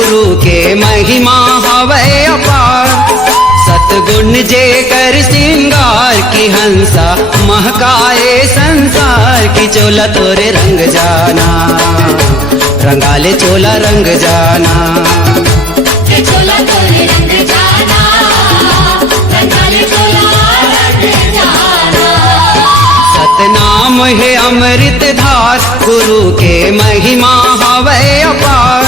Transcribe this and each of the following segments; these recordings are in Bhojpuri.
गुरु के महिमा हवै अपार। सतगुण जे कर सिंगार की हंसा महकाए संसार की। चोला तोरे रंग जाना रंगाले चोला रंग जाना। चोला तोरे रंग जाना रंगाले चोला रंग जाना। सतनाम है अमृत धार गुरु के महिमा हवै अपार।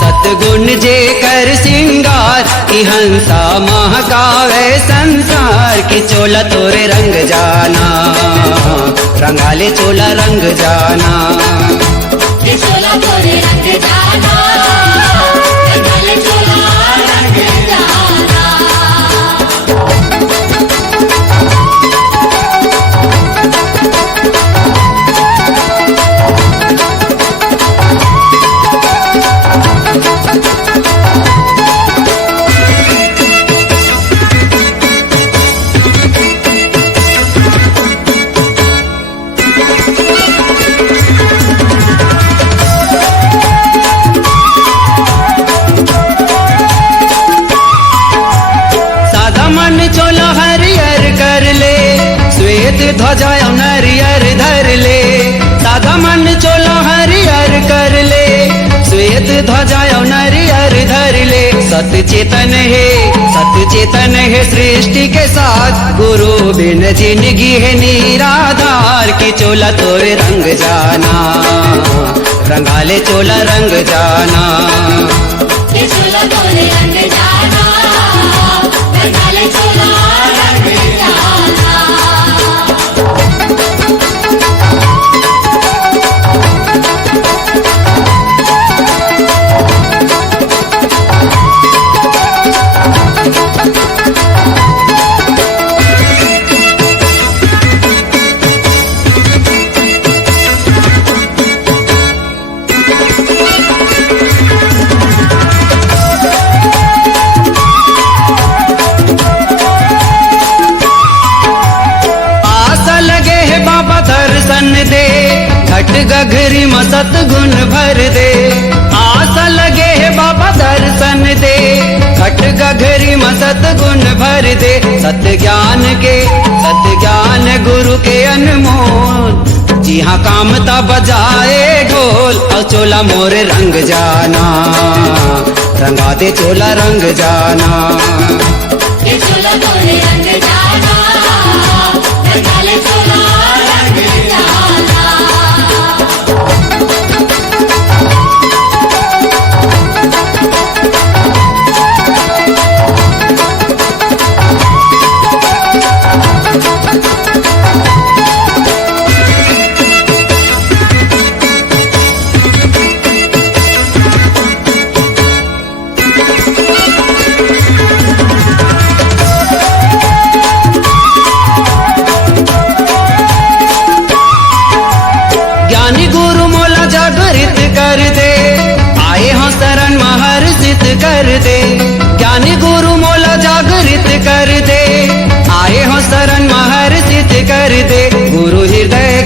सतगुण जे कर सिंगार की हंसा महकावे संसार की। चोला तोरे रंग जाना रंगाले चोला रंग जाना। चोला तोरे रंग जाना रंगाले चोला रंग जाना। चोला हरियर कर ले श्वेत ध्वजा नरियर धर ले। साधा मन चोला हरियर कर ले श्वेत ध्वजा नरियर धर ले। सत चेतन है सृष्टि के साथ गुरु बिन जिंदगी है निराधार की। चोला तोरे रंग जाना रंगाले चोला रंग जाना। चोला तोरे रंग जाना रंगाले चोला रंग जाना। दे घट गघरी मसत गुण भर दे। आशा लगे है बाबा दर्शन दे घट गघरी मसत गुण भर दे। सत्य ज्ञान गुरु के अनमोल जी हाँ कामता बजाए ढोल। और चोला मोरे रंग जाना रंगा दे चोला रंग जाना। चोला तोरे रंग जाना रंगाले चोला रंग जाना। कर दे आए हो शरण महर्षित कर दे। ज्ञानी गुरु मोला जागृत कर दे आए हो शरण महर्षित कर दे। गुरु हृदय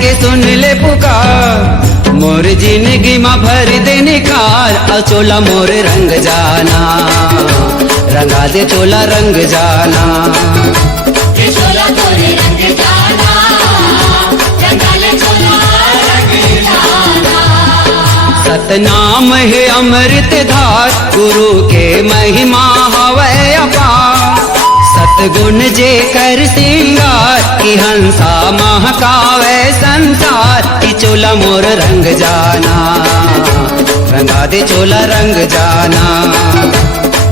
के सुन ले पुकार मोर जिंदगी में भर दे निखार। और चोला मोर रंग जाना रंगा दे चोला रंग जाना। चोला तोरे रंग जाना रंगाले चोला रंग जाना। सतनाम है अमृत धार गुरु के महिमा हवै अपार। सतगुण जे कर सिंगार की हंसा महकावे संसार की। चोला मोर रंग जाना रंगा दे चोला रंग जाना।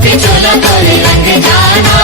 चोला तोरे रंग जाना